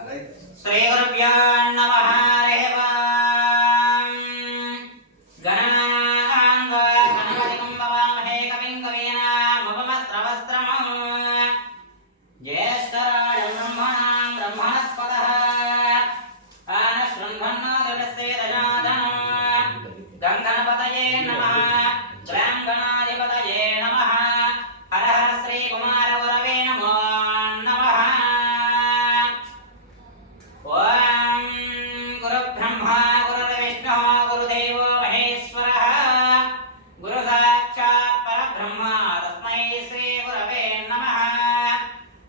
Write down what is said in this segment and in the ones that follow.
శ్రీ గురుభ్యో నమః. హరి ఓం. గణానాం గణపతిం భవామహే కవిం కవీనాముపమస్రవస్త్రమః. జ్యేష్ఠరాజం బ్రహ్మణాం బ్రహ్మణస్పతః ఆనశృణ్వన్నోదరస్యేదజాతనం. గంగణపతయే నమః. గ్రాం గణాధిపతయే నమః. హర హర శ్రీ కుమార గురవే నమో నమః. ఓం గురు బ్రహ్మ గురుర్విష్ణు గురుదేవో మహేశ్వరః. గురు సాక్షాత్ పరబ్రహ్మ తస్మై శ్రీ గురవే నమః.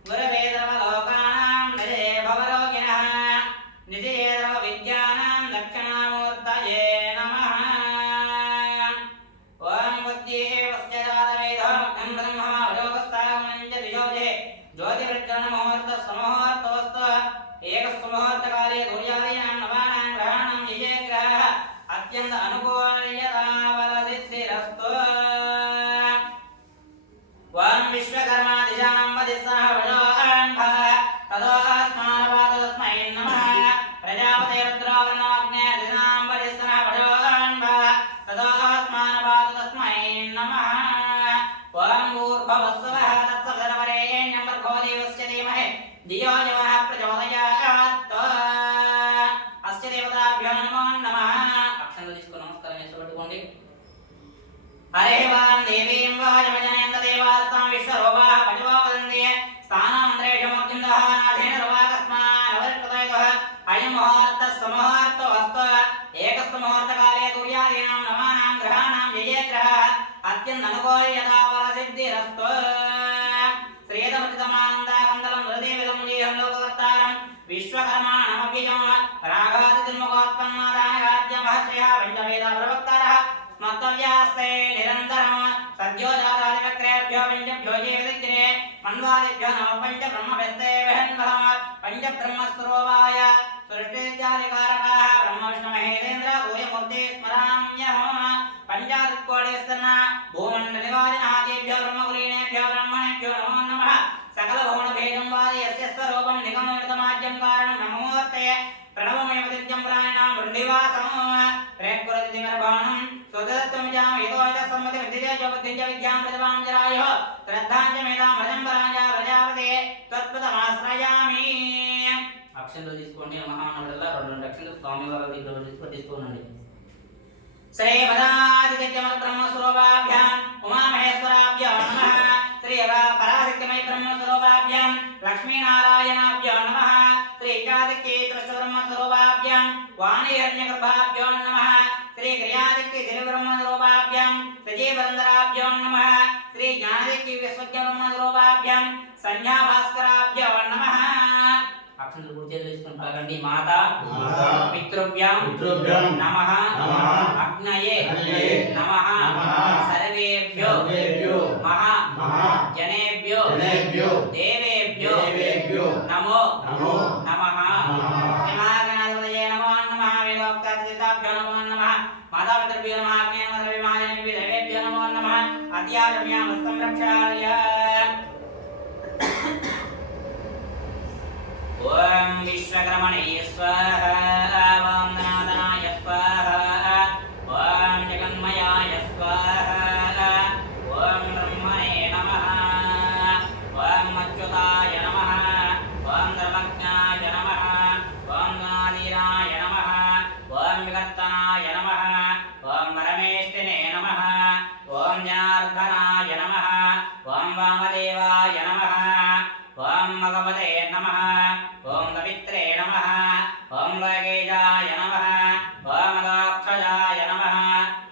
గురవే సర్వలోకానాం నిధే భవరోగిణః. నిధే సర్వ విద్యానాం దక్షిణామూర్తయే నమః. ఓం బుద్ధిః వస్యజాతవేదోగ్నం బ్రహ్మ వజోగస్తాగమనంచ దియోజే జ్యోతిర్జ్వలన ముహూర్త సమూహూర్తోస్తు ఏకస్తు ముహూర్తకాలే సూర్యాదీనాం నవానాం గ్రహాణాం యే గ్రహः అత్యంత అనుకూల్యతా బలసిద్ధిరస్తు. ఓం విశ్వకర్మా దిశాం వదిస్సః వజోహన్భః తదోస్మానపాదస్మై నమః. ప్రజాపతే రుద్రావరణాగ్నే దిశాం వదిస్సః వజోహన్భః తదోస్మానపాదస్మై నమః. ఓం భూర్భువస్సువః తత్సవితుర్వరేణ్యం భర్గో దేవస్య ధీమహి ధియో యో నః ప్రచోదయాత్. అస్య దేవతాభ్యో నమో నమః. అక్షంతలు తీసుకొని నమస్కారం చేసి పెట్టుకోండి. హరే వాం దేవీం వాజమజనయంత దేవాస్తాం విశ్వరూపాః పటివో వదంతి స్థానాంతరేషమూర్తిం దహానాథేన రవాకస్మానవర్తతయః. అయం ముహూర్తః సుముహూర్తో అస్తు. ఏకస్తు ముహూర్తకాలే సూర్యాదీనాం నవానాం గ్రహాణాం యే గ్రహः అత్యంత అనుకూల్యతా బలసిద్ధిరస్తు. శ్రీయతమృతమానందాకందలం హృదయవిదం జీవం లోకకర్తారం విశ్వకర్మాణమవ్యయం రాఘాతిర్ముఖోత్పన్నాదాయరాజ్యమహశ్రయः పంచవేద ప్రవక్తారः స్మర్తవ్యాస్తే నిరంతరం. సద్యో జాతాదివక్రేభ్యో పంచభ్యో జీవితజ్ఞే మన్వాదిభ్యో నమః. పంచ బ్రహ్మభ్యస్తే విహన్వః. పంచ బ్రహ్మస్వరూపాయ సృష్టిత్యాదికారకాः బ్రహ్మ విష్ణు మహేంద్ర సూర్యమూర్తి స్మరామ్యహం. పంచాశత్కోటిస్తన్న భూమండలివాదినాదేభ్యో బ్రహ్మకులీనేభ్యో బ్రహ్మణేభ్యో నమో నమః. సకల భువనభేదం వాది యస్య స్వరూపం నిగమోదితమాద్యం కారణం నమోర్తే ప్రణవమయమతిథ్యం ప్రాణినాం వృండివాసం. ప్రేక్కురతిమరభానం స్వదత్వమిజాం యతోచ సమ్మతి విద్యజ బుద్ధిజ విద్యాం ప్రతిభాం జరాయో శ్రద్ధాంచ మేధాం వ్రజంబరాజ ప్రజాపతే త్వత్పదమాశ్రయామి. అక్షంతలు తీసుకోండి. మహానవుడల్లా రెండు అక్షంతలు స్వామివారి దగ్గర తీసుకొని శ్రీ పదాదిత్యమయ బ్రహ్మస్వరూపాభ్యాం ఉమామహేశ్వరాభ్యో నమః. శ్రీ పరాశక్తిమయ బ్రహ్మస్వరూపాభ్యాం లక్ష్మీనారాయణాభ్యో నమః. శ్రీ చాదిత్యేతృష్ట బ్రహ్మస్వరూపాభ్యాం వాణీహిరణ్యగర్భాభ్యో నమః. శ్రీ క్రియాదిత్య బ్రహ్మస్వరూపాభ్యాం సజీవరంధరాభ్యో నమః. శ్రీ జ్ఞానదిత్య విశ్వజ్ఞ బ్రహ్మస్వరూపాభ్యాం సంధ్యాభాస్కరాభ్యో నమః. అక్షంతలు పూజ చేసుకుని పలకండి. మాతా పితృభ్యాం నమః. అగ్నయే నమః. సర్వేభ్యో మహా జనేభ్యో దేవేభ్యో నమో నమః. శ్రీమహాగణాధిపతయే నమో నమః. వేదోక్తాభ్యో నమో నమః. మాతాపితృభ్యో నమః. అగ్నే నమః. సర్వమహాజనేభ్యో దేవేభ్యో నమో నమః. అద్యారమ్యామస్తం రక్షాల్య. ఓం విశ్వకర్మణే స్వాహా. ఓం ధనాధనాయ స్వాహా. ఓం జగన్మయాయ స్వాహా. ఓం బ్రహ్మణే నమః. ఓం అచ్యుతాయ నమః. ఓం ధర్మజ్ఞాయ నమః. ఓం గుణాధీనాయ నమః. ఓం వికర్తనాయ నమః. ఓం పరమేష్ఠినే నమః. ఓం జనార్దనాయ నమః. ఓం వామదేవాయ నమః. ఓం భగవతే నమః. ఓం పవిత్రే నమః. ఓం లగేజాయ నమః. ఓం దాక్షజాయ నమః.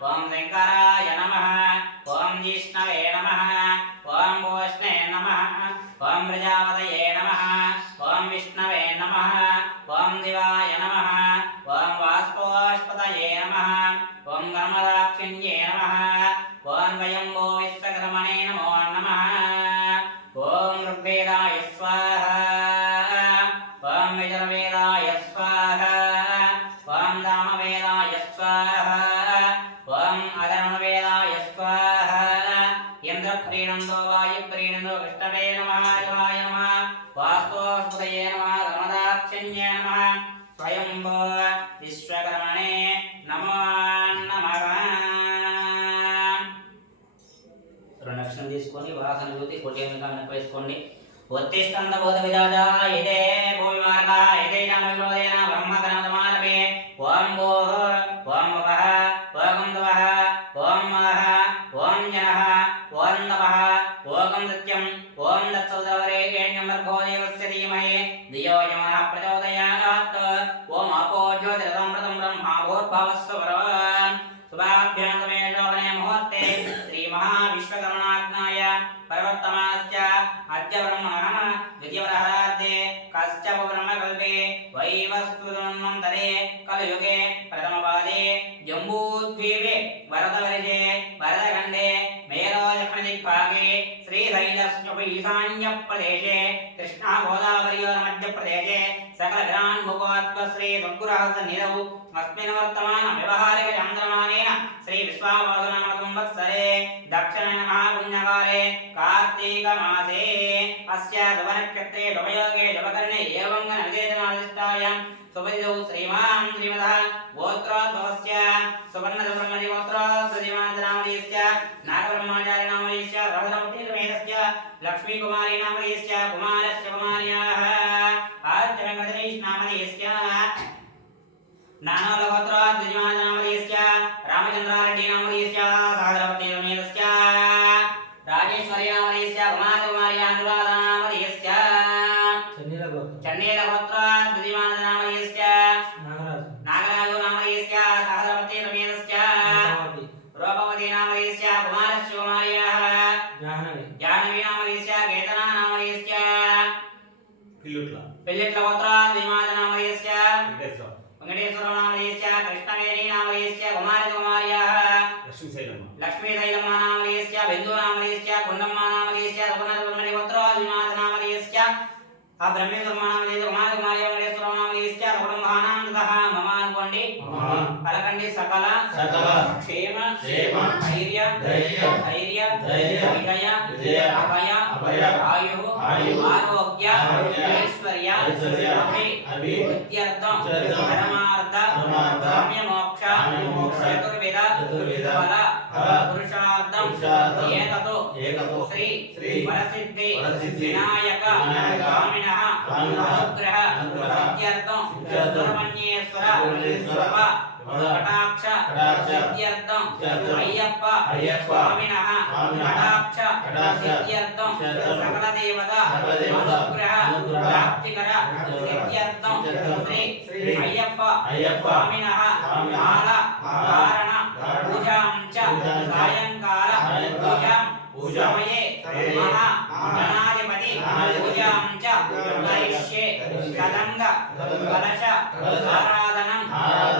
ఓం శంకరాయ నమః. ఓం జిష్ణవే నమః. ఓం భూష్ణే నమః. ఓం ప్రజాపతయే నమః. ఓం విష్ణవే నమః. ఓం శివాయ నమః. ఓం వాస్పోష్పతయే నమః. ఓం కర్మదాక్షిణ్యే నమః. ఓం వయంభో విశ్వకర్మణే నమో నమః. ఓం ఋగ్వేదాయ స్వాహా. ఓం విజరవే ब्रह्मण्ये नमः स्वयंभो विश्वकर्मणे नमो नमः రెండు అక్షరం తీసుకొని వాసన జ్యోతి కొట్టి వెనక వేసుకోండి ఉత్తిష్టంత బోధ విదాజ ఇదే భూమి మార్గ ఇదే నామ విరోధేన బ్రహ్మకరణమారభే ఓం భూః ఓం భవః ఓం ధ్రువః ఓం మహః ఓం జనః ఓం తపః ఓం సత్యం ఓం తత్సవితుర్వరేణ్యం భర్గో దేవస్య ధీమహి ధియో యో నః ప్రచోదయాత్ ఓం అపో జ్యోతిరసంప్రదం బ్రహ్మ భూర్భువస్సువరాన్ శుభాభ్యాం సమయ శోభనే ముహూర్తే శ్రీ మహావిశ్వకర్మణాజ్ఞాయ పరివర్తమానస్య అద్య బ్రహ్మణః ద్వితీయవరాహార్ధే కశ్చ బ్రహ్మకల్పే వైవస్వతన్వంతరే కలియుగే ప్రథమపాదే జంబూద్వీపే వరదవర్షే వరదఖండే మేరోదక్షిణదిగ్भागे श्रीशैलस्योपईशान्यप्रदेशे कृष्णा गोदावरीयोर्मध्यप्रदेशे सकलग्रान्मुखोत्व श्री सद्गुरुसन्निधौ अस्मिन् वर्तमान व्यवहारिकचान्द्रमानेन श्री विश्वावसुनाम संवत्सरे दक्षिणमहापुण्यकाले कार्तीकमासे अस्य शुभनक्षत्रे शुभयोगे शुभकर्णे एवङ्गनविशेषणाधिष्ठायां शुभदिनौ श्रीमान् श्रीमदः गोत्रोद्भवस्य सुवर्णसुब्रह्मण्यगोत्रोद्भवस्य नागब्रह्मचारिणामयस्य रघुनामतीर्मेधस्य लक्ष्मीकुमारी नामधेयस्य कुमारस्य कुमार्याः आदित्यवेङ्कटेशनामधेयस्य नानालगोत्रोद्भवस्य रामचन्द्रारेड्डी नामधेयस्य सागरवतीर्मेधस्य राजेश्वरी नामधेयस्य कुमारकुमार्या अनुराधा नामधेयस्य चन्नेलगोत्रोद्भवस्य नागराजो नामधेयस्य सागरवतीर्मेधस्य रूपवती नामधेयस्य कुमारस्य कुमार्याः जाह्नवी नामधेयस्य केतना नामधेयस्य पिल्लिट्ल गोत्रोद्भवस्य नामधेयस्य वेंकटेश्वर नामधेयस्य कृष्णवेणी नामधेयस्य कुमारस्य कुमार्याः लक्ष्मीशैलम्मा नामधेयस्य बिन्दु नामधेयस्य कुण्डम्मा नामधेयस्य सुवर्णसुब्रह्मण्य गोत्रोद्भवस्य नामधेयस्य ब्रह्मेश्वर नामधेयस्य कुमारकुमार्या वेंकटेश्वर नामधेयस्य कुटुम्बानां मम अनुकोंडि पलकंडि सकल क्षेम धैर्य विजय अभय आयु आरोग्य ऐश्वर्य अभिवृद्ध्यर्थं परमार्थ काम्य मोक्ष चतुर्विध फल पुरुषार्थं एततो श्री वरसिद्धि विनायक स्वामिनः अनुग्रह सिद्ध्यर्थं सुब्रह्मण्येश्वर कटाक्ष सिद्ध्यर्थं अय्यप्प स्वामिनः कटाक्ष सिद्ध्यर्थं सकल देवता अनुग्रह प्राप्तिकर सिद्ध्यर्थं श्री अय्यप्प स्वामिनः माला धारण पूजां च सायंकाल पूजां समये महा गणाधिपति पूजां च करिष्ये कलंग कलश आराधनं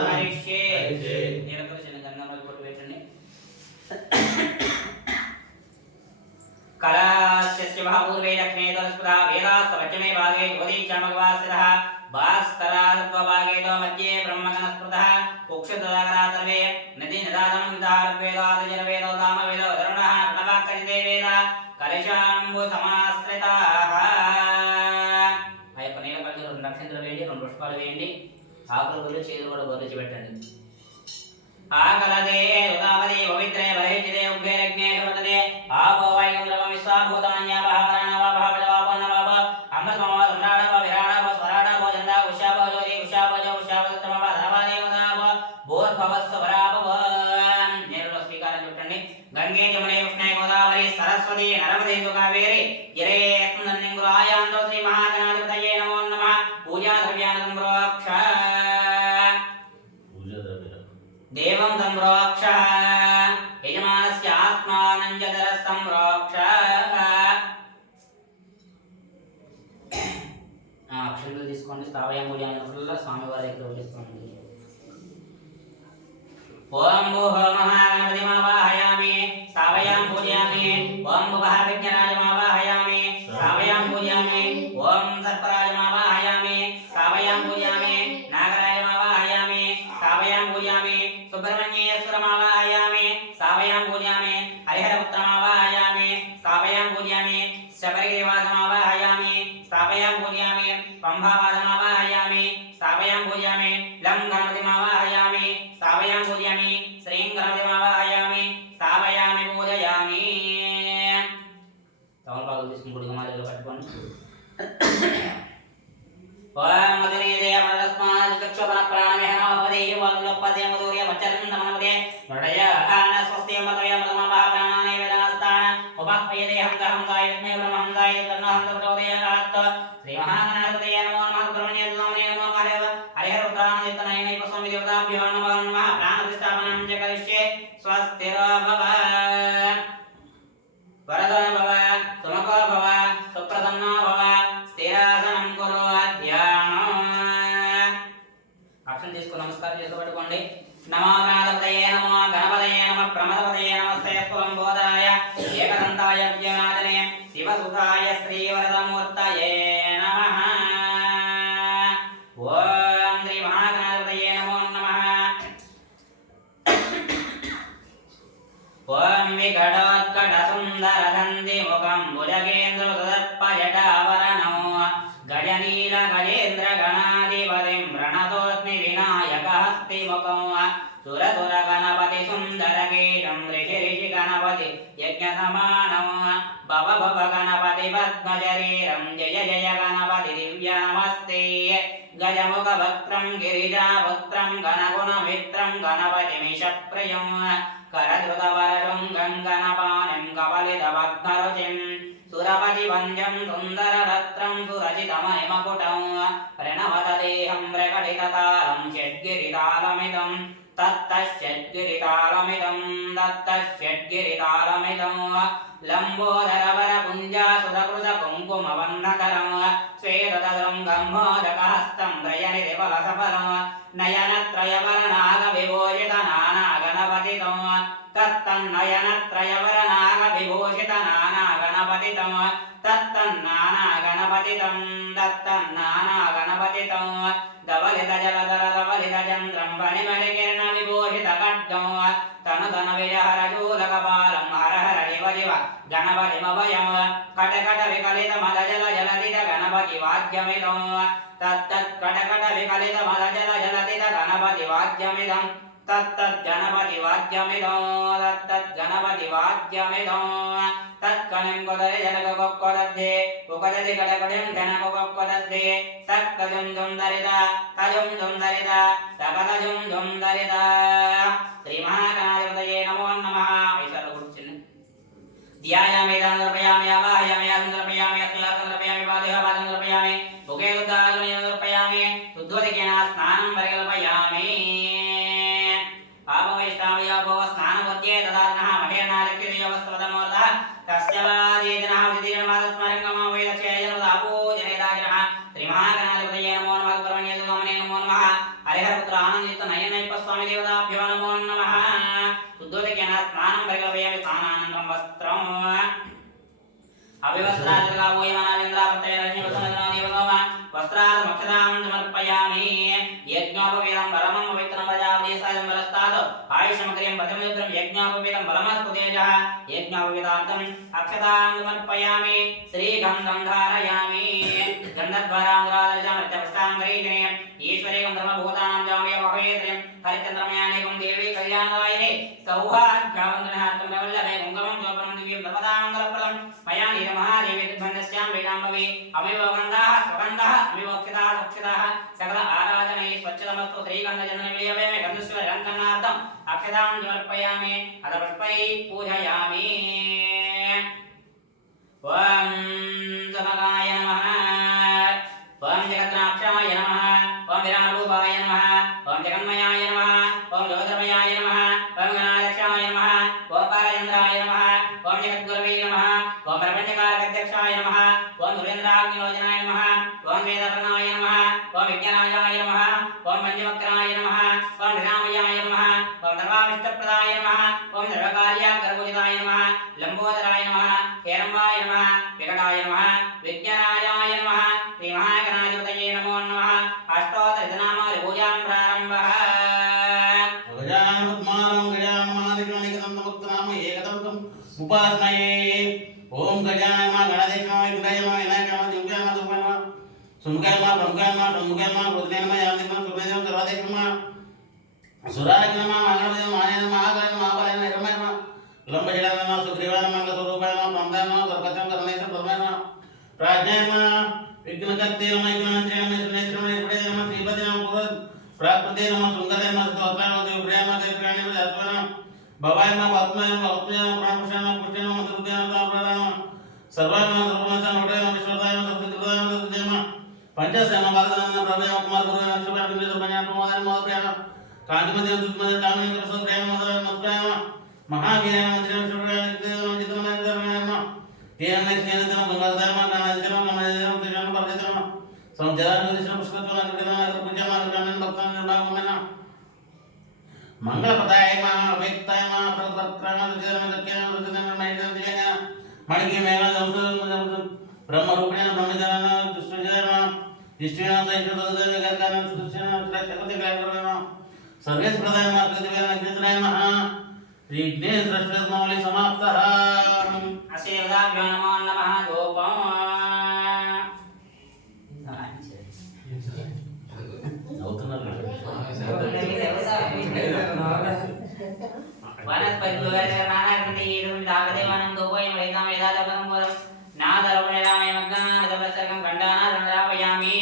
करिष्ये निरंतर चिన్న గంధంలో కొట్టు పెట్టండి कलास्य पूर्वे दक्षिणे तस्पदा वेदास्त पश्चिमे भागे ज्योतिषामगवासितः भास्करात्वभागे तो मध्ये ब्रह्मगणस्पृतः कुक्षुतदागरा सर्वे नदी नदादनं विदार्वेदादजनवेदो दामवेदो धरुणः नवाकरिते वेद कलशाम्बु समाश्रिताः ఆ యొక్క నీల పక్కన రెండు నక్షత్రాలు వేయండి రెండు పుష్పాలు వేయండి ఆకులు చేతులు కూడా బొరచి పెట్టండి आगलदे उदावदे पवित्रे वरेचिदे उग्रेरग्ने शोतदे आपो वायुं लव विश्वाभूतान्या बहवरणव बहवजवापन्नवव अमृतमव सम्राडव विराडव स्वराडव जन्दा उषाव ज्योति उषाव जो उषाव तमव धनवादेवताव भूर्भवस्वराभव नेरुलो स्वीकारं चुट्टंడి गंगे जमुने कृष्णे गोदावरी सरस्वती नर्मदे कावेरी गिरे नन्निंगुरायांतो श्री महागणाधिपतये नमो नमः पूजा द्रव्यान् संप्रोक्ष देवं संप्रोक्ष यजमानस्य आत्मानं जदर संप्रोक्ष అక్షంతలు తీసుకోండి స్థావయ మూల్యాన్ని స్వామి వారి దగ్గర వదిలిస్తామండి ఓం భూః మహాగణపతిమావాహయామి స్థావయాం పూజయామి ఓం భువః విఘ్నరాజమావాహయామి స్థావయాం పూజయామి ఓం సర్పరాజమావాహయామి స్థావయాం పూజయామి నాగరాజమావాహయామి స్థావయాం పూజయామి सुब्रह्मण्येश्वरमावाहयामि स्थापयां पूजयामि हरिहरपुत्रमावाहयामि स्थापयां पूजयामि शबरिगिरिवासमावाहयामि स्थापयां पूजयामि पंभावासमावाहयामि स्थापयामि पूजयामि लं गणपतिमावाहयामि स्थापयामि पूजयामि श्रीं गणपतिमावाहयामि स्थापयामि पूजयामि तमलपाకు తీసుకుని గుడిగమాలలో కట్టుకోండి ఓం మధునీదే మనస్మాజ్ చక్షుపన ప్రాణమేహ నమదే వల్లపదే మధుర్య వచనం నమదే మృడయ ఆన స్వస్తి మతయ మతమా ప్రాణానే వేదాస్తాన ఉపపయదే హంగహం గాయత్మే బ్రహ్మం గాయత్రన్నహం ప్రచోదయాత్ శ్రీ మహాగణాధిపతయ నమో నమః బ్రహ్మణ్యేతనామనే నమో హరేవ హరిహర రుద్రాణితనయనే పస్వామి దేవతాభ్యో నమో నమః ప్రాణప్రతిష్ఠాపనం చ కరిష్యే స్వస్తిరో భవ వరదో భవ సుముఖో భవ సుప్రసన్నో భవ స్థిరాసనం కురు ధ్యానం అక్షరం తీసుకుని నమస్కారం చేసుకోబట్టుకోండి నమో గణపతయే నమో గణపతయే నమ ప్రమదపతయే నమస్తే స్వరంబోధాయ ఏకదంతాయ విజయనాథనే శివసుతాయ శ్రీవరదమూర్తయే నమః ఓం శ్రీ మహాగణపతయే నమో నమః ఓం విఘటోత్కట సుందర గంధి ముఖం భుజగేంద్ర సుదర్పజటావరణో గజనీల గజేంద్ర గణాధిపతిం ప్రణతోస్మి వినాయక హస్తి ముఖం సురసుర గణపతి సుందర కేశం ఋషి ఋషి గణపతి యజ్ఞ సమానం భవ భవ గణపతి పద్మశరీరం జయ జయ గణపతి దివ్యామస్తే గజముఖ వక్త్రం గిరిజాపుత్రం గణగుణమిత్రం గణపతిమిష ప్రియం करधृतवरजं गङ्गनपानिं कपलितभग्नरुचिं सुरपतिभञ्जं सुन्दररत्नं सुरचितमहिमकुटं प्रणवतदेहं प्रकटिततालं षड्गिरितालमिदं तत्तश्षड्गिरितालमिदं लम्बोदरवरपुञ्जासुरकृतकुङ्कुमवर्णकरं श्वेतदृङ्गम्मोदकहस्तं प्रयनिधिफलसफलं नयनत्रयवरनागविभूषितनानागणपतितं तत्तन्नयनत्रयवरनागविभूषितनानागणपतितं तत्तन्नानागणपतितं दत्तन्नानागणपतितं धवलितजलधरधवलितचन्द्रं फणिमणिकिरणविभूषितखड्गं तनुतनविजहरचूलकपालं हर हर शिव शिव गणपतिमभयं कटकटविकलितमदजलजलदित गणपतिवाद्यमिदं तत्तत्कटकटविकलितमदजलजलदित गणपतिवाद्यमिदं तत्तज्जनपतिवाद्यमिदं तत्कनिं कुदरे जनककोक्कोदद्धे उकदति कटकटिं जनककोक्कोदद्धे तत्कजुं जुन्दरिता तजुं जुन्दरिता सकतजुं जुन्दरिता श्री महागणाधिपतये नमो नमः ऐसा गुरुचिन्ह ध्यायामि तन्द्रपयामि आवाहयामि आसन्द्रपयामि अखिलासन्द्रपयामि पादेहापादन्द्रपयामि मुखे दुग्धाग्निन्द्रपयामि शुद्धोदकेन स्नानं परिकल्पयामि पापवैष्णवयोगो स्नानमध्ये ददातनः महेनालक्ष्यदेवस्वतमूर्तः तस्य वादेजनः विधिर्मादस्मरङ्गमो वेदक्षयजनदापूजनेदाजनः श्रीमहागणाधिपतये नमो नमः ब्रह्मण्येतुगमने नमो नमः हरिहरपुत्र आनन्दितनयनैपस्वामी देवताभ्यो नमो नमः शुद्धोदकेन स्नानं परिकल्पयामि स्नानानन्तरं वस्त्रम् अभिवस्त्रादिर्गाभूयमानालिन्द्रापत्तयरश्मिवसनदेवनोम वस्त्रादमक्षतां समर्पयामि यज्ञोपवीतं परमं पवित्रं प्रजापतिसायम्बरस्तात् आयुषमग्र्यं पदमित्रं यज्ञोपवीतं परमस्तु तेजः यज्ञोपवीतार्थम् अक्षतां समर्पयामि श्रीगन्धं धारयामि गन्धद्वाराङ्गरादर्शमर्त्यपुष्टां गरीजने ईश्वरेकं धर्मभूतानां जामयवहेत्रिं हरिचन्द्रमयानेकं देवी कल्याणदायिने सौभाग्यवन्दनार्थं वल्लभे कुङ्कुमं जोपनं दिव्यं सर्वदामङ्गलप्रदं मया नीलमहादेवी दिग्बन्धस्यां वेदाम्बवे अमिवगन्धाः स्वगन्धाः अमिवक्षिताः सुक्षिताः सकल आराधनैः स्वच्छतमस्तु श्रीगन्धजननविलयवे गन्धस्वरङ्गनार्थम् अक्षतां समर्पयामि अथ पुष्पैः पूजयामि ॐ समगाय नमः ॐ जगन्नाक्षाय नमः ॐ विराटरूपाय नमः ॐ जगन्मयाय नमः ॐ ज्योतिर्मयाय नमः ॐ गणाध्यक्षाय नमः ॐ बालचन्द्राय नमः ॐ जगद्गुरवे नमः ॐ प्रपञ्चकारकाध्यक्षाय नमः ॐ सुरेन्द्राग्नियोजनाय नमः ॐ वेदवर्णाय नमः ॐ विज्ञानाय नमः ॐ पञ्चवक्राय नमः ॐ विरामयाय नमः ॐ सर्वाभिष्टप्रदाय नमः ॐ सर्वकार्याग्रपूजिताय नमः लम्बोदराय नमः हेरम्बाय नमः विकटाय नमः विज्ञानाय नमः श्रीमहागणाधिपतये नमो नमः अष्टोत्तरशतनामावली पूजां प्रारम्भः उपासमये ओम गजानन गणाधिपतये गणाधिपतये विनायकाय विनायकाय सुमुखाय प्रमुखाय नमः शंभुके नमः क्रोधने नमः यान्ति नमः सुरने नमः सर्वाधिक नमः सुराय नमः मानवदेव माने नमः महाकाय नमः महाबलाय नमः हिरण्मय नमः लंबजटाय नमः सुग्रीवाय नमः मंगलस्वरूपाय नमः पंपाय नमः सर्वकर्तव्यं करणे परमाय नमः प्राज्ञाय नमः विघ्नकर्ते नमः विघ्नहन्त्रे नमः सुनेत्रे नमः निर्भये नमः श्रीपते नमः पूर्व प्राकृते नमः सुंदरे नमः स्तोत्राय नमः देवप्रियाय नमः देवप्रियाय नमः दासवाय नमः भवाय नमः आत्माय नमः आत्माय नमः प्राणपुरुषाय नमः पुरुषाय नमः मंत्ररूपाय नमः दापराय नमः सर्वाय नमः सर्वनाशाय नमः नमः विश्वदाय नमः सर्वसिद्धाय नमः सर्वसिद्धाय नमः पंचस्य नमः भागवताय नमः प्रभवे नमः कुमार गुरुवे नमः शिवाय नमः सर्वज्ञान प्रमोदाय नमः प्रियाय नमः कांतिमते दुर्मते कामने करसो प्रियाय नमः प्रियाय नमः महावीराय नमः मंत्रिणाय शिवाय नमः जितमय नमः तेन स्नेह नमः गंगाधर नमः नानादित्य नमः नमः कृष्ण परदेव नमः संजय कृष्ण पुष्पत्वना कृष्ण पूजा नमः भक्तान निर्माण नमः मंगलपदाय नमः अव्यक्ताय नमः प्रवक्त्राय नमः दक्षिण नमः महेश मणिके मेघ ब्रह्म रूपेण ब्रह्मजन दुष्टजन दिष्टेन सहिष्णुतोदय गर्गान सुदर्शन श्रेष्ठपति गायकर्वण सर्वेश प्रदाय नमः कृतिवेन कृष्णाय नमः श्रीघ्ने सृष्टिर्मौलि समाप्तः असेवदाभ्यो नमो नमः गोपं वनस्पतिर्नानाकृतिः दागदेवानं दोपयं वेदां वेदादपदं बोधं नादरवणरामय मग्नानदवसर्गं खण्डानादरापयामि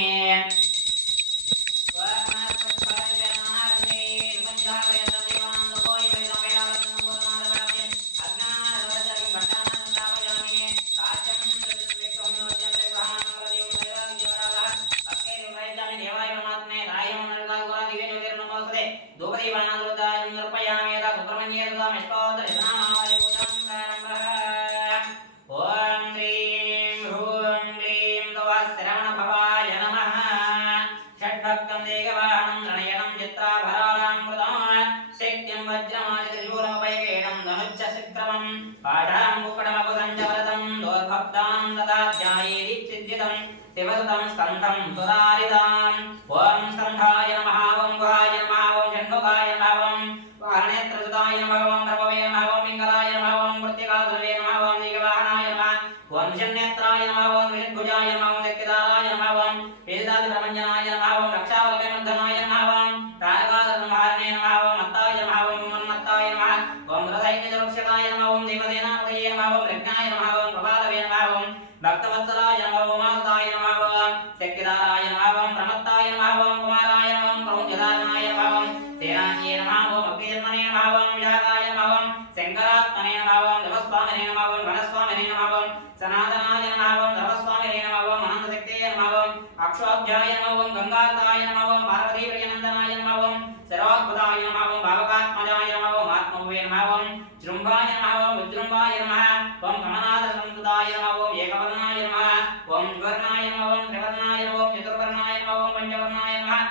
शिवसुतं स्कन्धं सुरारिदाम् ॐ स्कन्धाय नमः ॐ गुहाय नमः ॐ षण्मुखाय नमः ॐ वारणेत्रसुताय नमः ॐ प्रभवे नमः ॐ पिङ्गलाय नमः ॐ मृत्तिकाधुरे नमः ॐ दीर्घवाहनाय नमः ॐ षण्नेत्राय नमः ॐ विद्भुजाय नमः ॐ शक्तिदाराय नमः ॐ वेदादिप्रपञ्चनाय नमः ॐ रक्षावलयमर्दनाय नमः ॐ तारकासंहारणे नमः ॐ मत्ताय नमः ॐ मन्मत्ताय नमः ॐ हृदयनिजरुक्षकाय नमः ॐ देवसेनापतये नमः ॐ यज्ञाय नमः ॐ प्रभालवे नमः ॐ भक्तवत्सलाय नमः ॐ मारुताय नमः ॐ शक्तिदाराय नमः ॐ प्रमत्ताय नमः ॐ कुमाराय नमः ॐ प्रौञ्जदानाय नमः ॐ सेनान्ये नमः ॐ अग्निजन्मने नमः ॐ विजागाय नमः ॐ शङ्करात्मने नमः ॐ देवस्वामिने नमः ॐ वनस्वामिने नमः ॐ सनातनाय नमः ॐ धर्मस्वामिने नमः ॐ अनन्तशक्तये नमः ॐ अक्षोभ्याय नमः ॐ गङ्गाताय नमः ॐ पार्वतीप्रियनन्दनाय नमः ॐ सर्वाद्भुताय नमः ॐ भावकात्मजाय नमः ॐ आत्मभुवे नमः ॐ जृम्भाय नमः ॐ उज्जृम्भाय नमः ॐ कमनादसंस्तुताय नमः ॐ एकवर्णाय नमः ॐ द्विवर्णाय नमः ॐ त्रिवर्णाय नमः ॐ चतुर्वर्णाय नमः ॐ पञ्चवर्णाय नमः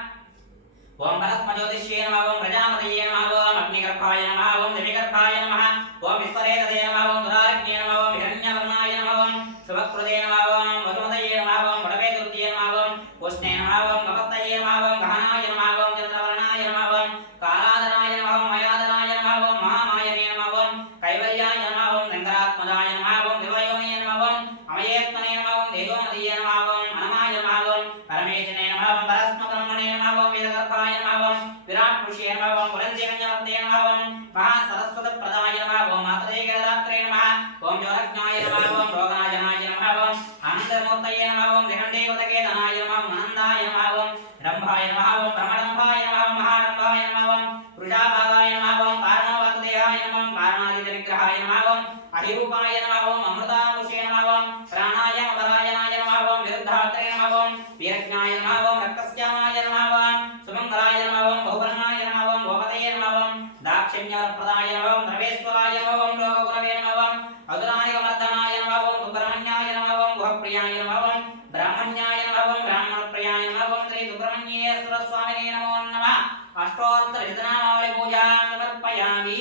ॐ परस्मज्योतिष्ये नमः ॐ प्रजापतये नमः ॐ अग्निगर्भाय नमः ॐ दिविगर्भाय नमः ॐ विश्वरेतसे नमः ॐ दुरार्ग्ये नमः ॐ हिरण्यवर्णाय नमः ॐ शुभकृते नमः ॐ वरुणतये नमः ॐ वडवेतृतीये नमः ॐ पुष्णे नमः ॐ कपस्तये नमः ॐ गहनाय नमः ॐ चन्द्रवर्णाय नमः ॐ कालादनाय नमः ॐ मयादनाय नमः ॐ महामायने नमः ॐ कैवल्याय नमः ॐ शङ्करात्मजाय नमः ॐ देवयोने नमः ॐ अमयेत्मने नमः ॐ देवोमदीये नमः ॐ अनमाय नमः ॐ परमेशने नमः ॐ परस्मब्रह्मणे नमः ॐ वेदगर्भाय नमः ॐ विराट्पुरुषे नमः ॐ पुरञ्जीवन्यवर्ते नमः ॐ महासरस्वतप्रदाय नमः ॐ मातृदेवदात्रे नमः ॐ ज्वरज्ञाय नमः ॐ रोगनाशनाय नमः ॐ आनन्दमूर्तये नमः ॐ जगण्डेवतकेतनाय नमः ॐ आनन्दाय नमः ॐ रम्भाय नमः ॐ ब्रह्मडम्भाय नमः ॐ महाडम्भाय नमः ॐ वृषाभागाय नमः ॐ कारणोपदेहाय नमः ॐ कारणादिनिग्रहाय नमः ॐ अधिरूपाय नमः ॐ अमृतामुषे नमः ॐ प्राणाय परायणाय नमः ॐ विरुद्धात्रे नमः ॐ वीरज्ञाय नमः ॐ रक्तस्यामाय नमः ॐ सुमङ्गलाय नमः ॐ बहुवर्णाय नमः ॐ भोपतये नमः ॐ दाक्षिण्यवरप्रदाय नमः ॐ सर्वेश्वराय नमः ॐ लोकगुरवे नमः ॐ अधुरानिकमर्दनाय नमः ॐ सुब्रह्मण्याय नमः ॐ गुहप्रियाय नमः ॐ ब्राह्मण्याय नमः ॐ ब्राह्मणप्रियाय नमः ॐ श्री सुब्रह्मण्येश्वरस्वामिने नमो नमः अष्टोत्तरशतनामावली पूजां समर्पयामि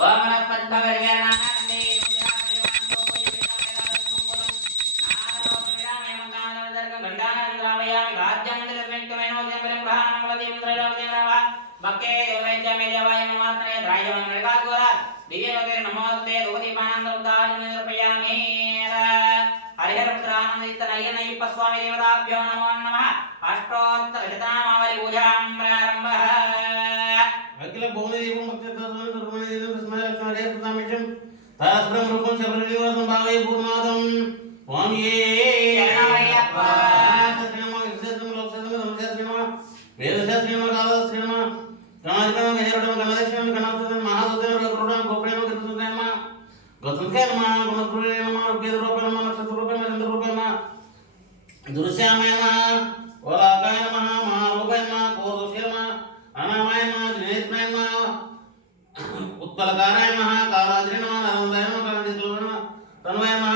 ओम नमस्पद्भगवद्गणानान्दे भक्ते देवैत्य मेजवाय नमस्ते त्रायं मृगागोरा दिव्यवते नमोस्ते दुपदीपानंद उद्धारं निर्पयामि हरिहरपुत्रानंद అయ్యనయ్యప్ప స్వామి దేవతాభ్యో నమో నమః. అష్టోత్తర శతనామావళి పూజాం ప్రారంభః. అఖిల భువన దీపం భక్తత్వం సుబ్రహ్మణ్య దీపం కృష్ణాలక్ష్మణ రే కృష్ణామిషం తాస్బ్రహ్మ రూపం శబరినివాసం భావే పూర్ణాదం స్వామియే శరణమయ్యప్ప. శ్రీనమ శ్రీనమ వేదశాస్త్రీనమ కాలశ్రీనమ గణాధిపతి మేరుడం గణదక్షిణం గణాధిపతి మహాదూతం రూపం గోప్రేమ కృష్ణమ గతుల్కేనమ గుణప్రియనమ రూపేరూపేనమ నక్షత్రరూపేణ చంద్రరూపేణ దృశ్యామయన వరాకాయనమ మహారూపేణ కోరుషేమ అనామాయన త్రినేత్రయన ఉత్పలకారాయన కాలాద్రినమ నరందయన కరణితులన తన్వయన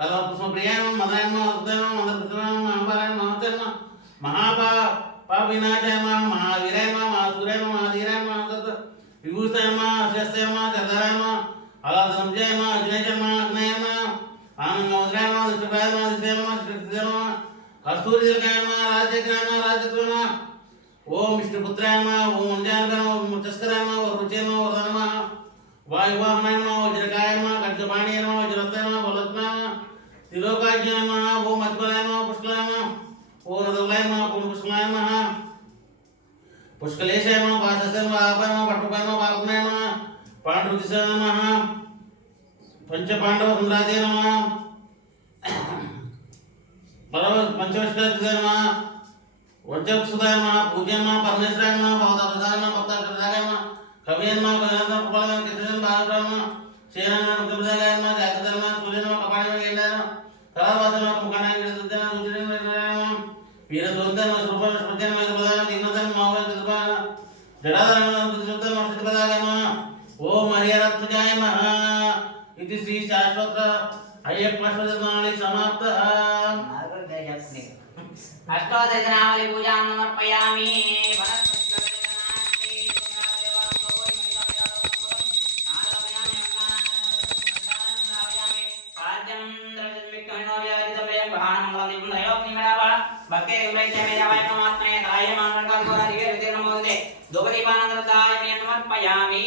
కలపుష్మప్రియాయన మదయన ఉదయన మందపుత్రయన మహాబాలయన మహోత్తమ మహావినాశయన మహావీరయన మహాసూరయన మహాధీరయన మహాదత్త విభూషయన అశ్వస్తయన చంద్రయన అలాదనంజయన అగ్నేయన అగ్నయన ఆనందముద్రయన దిశకాయన దిశయన శ్రీజన కస్తూరిదిలకాయన రాజకీయన రాజత్వన ఓం విష్ణుపుత్రాయ నమః ఓం అంజానక ఓం తస్కరాయ నమః ఓం రుచయ నమః ఓం నమః వాయువాహనాయ నమః వజ్రకాయ నమః ఖడ్గపాణియ నమః వజ్రరత్నాయ నమః బలరత్నాయ నమః త్రిలోకాజ్ఞాయ నమః ఓం మధ్వరాయ నమః పుష్కలాయ నమః ఓం నదవలాయ నమః ఓం పుష్కలాయ నమః పుష్కలేశాయ నమః పాదశాయ నమః ఆపాయ నమః పట్టుపాయ నమః పాపనాయ నమః పాండుదిశాయ నమః పంచపాండవ సుందరాజయ నమః పంచవిష్టాయ నమః వజ్రసుదాయ నమః పూజ్యాయ నమః పరమేశ్వరాయ నమః భవతప్రసాదాయ నమః భక్తాప్రసాదాయ నమః కవయ నమః కవినంద కుపలగం కితజన్ భాగవతాయ నమః శ్రీరంగ ముఖ్యప్రసాదాయ నమః జాతకధర నమః సూర్య నమః కపాయ నమః కళావాసన నమః ముఖాయ నమః రుచిర నమః వీరదుర్గ నమః స్వరూప స్మృత్య నమః ప్రదాన దిగ్నదన మహోయ దిగ్పాన జడాధర నమః దిగ్సుత నమః శ్రీపదాయ నమః ఓం హరిహరత్మజాయ నమః ఇది శ్రీ శాశ్వత అయ్యప్ప సమాప్తః. అష్టోదశనావళి పూజాం సమర్పయామి. సమర్పయామి.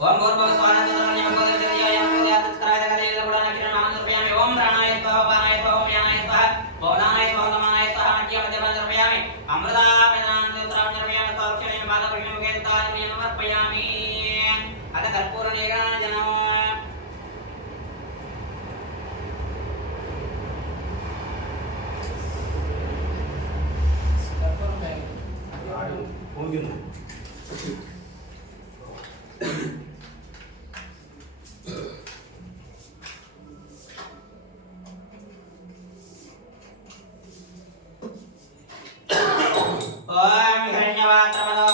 ఓం భూర్భువ స్వాహ చంద్రమణ్యం గోదర్జయాయ తత్కరాయ కదలీల గుణాన కిరణాన సమర్పయామి. ఓం ప్రాణాయ స్వాహ పానాయ స్వాహ ఓం యానాయ స్వాహ బోధానాయ స్వాహ నమానాయ స్వాహ మధ్య మధ్య సమర్పయామి. అమృతాపదాన స్తోత్రాన్ని సమర్పయామి. స్వాక్షేణ పాదపుష్పం ముఖేతాన్ని సమర్పయామి. అత కర్పూర నీరాజనం. ఓం హిరణ్యవాత్రమదో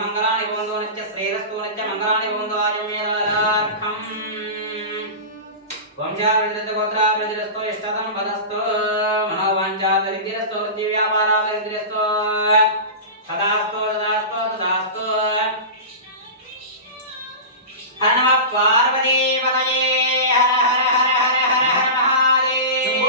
మంగళాని భవంతు నిత్య శ్రేయస్తు నిత్య మంగళాని భవంతు ఆజమేదార్థం. వంశాభివృద్ధి గోత్రాభివృద్ధిరస్తు ఇష్టతం పదస్తు మనోవాంఛాభివృద్ధిరస్తు వృత్తి వ్యాపారాభివృద్ధిరస్తు తదాస్తు తదాస్తు తదాస్తు. హర నమః పార్వతీపతయే. హర హర హర హర హర హర మహాదేవ.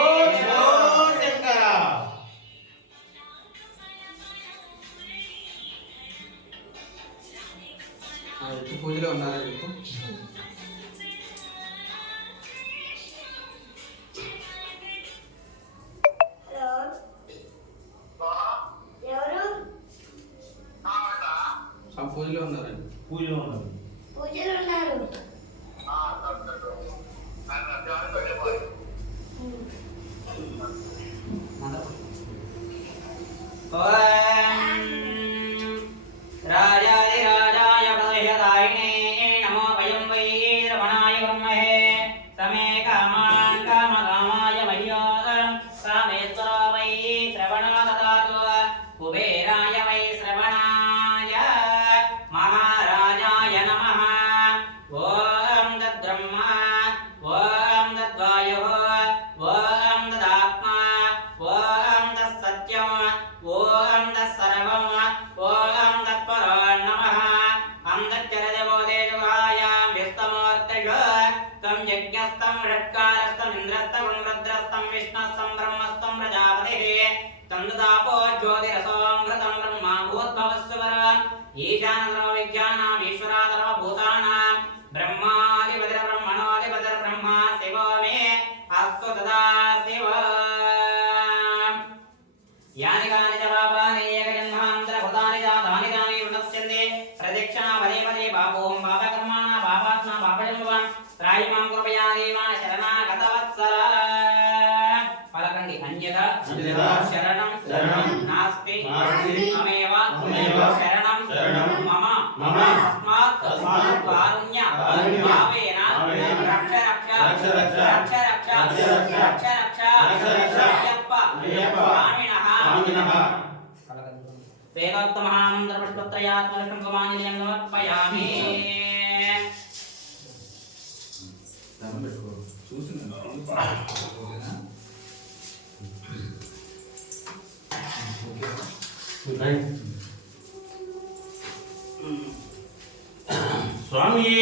పూజలో ఉన్నారా చెప్పు. పూజలో ఉన్నారండి. పూజలో ఉన్నారు. పూజలు ఉన్నారు. రాజాదిరాజాయ ప్రదహ్యదాయినే నమో వయం వై రమణాయ బ్రహ్మహే సమే కామాన్ కామకామాయ మహ్యోగ కామేశ్వర వై శ్రవణ దదాతు కుబేరాయ వై శ్రవణాయ మహారాజాయ अग्निस्तं षट्कारस्तं इंद्रस्तं रुद्रस्तं विष्णुस्तं ब्रह्मस्तं प्रजापतिः तन्दापो ज्योतिरसोऽमृतं ब्रह्मा भूद्भवस्वरम् ईशानतरो विज्ञानाम् ईश्वरातरो भूतानां ब्रह्मादिपतिर्ब्रह्मणोऽधिपतिर्ब्रह्मा शिवो मे अस्तु तदा शिव यानि कानि च पापानि एकजन्मान्तरकृतानि जातानि तानि विनश्यन्ते प्रदक्षिणा पदे पदे पापोऽहं पापकर्माणा पापात्मा पापजन्मवान् त्राहि मां कृपया देवा शरणागतवत्सल पलकण्डि अन्यथा शरणं नास्ति ममेव शरणं मम तस्मात् कारुण्य भावेन रक्ष वेदोक्तमहामन्त्रपुष्पत्रयात्मकं कुमानिलयं समर्पयामि स्वामी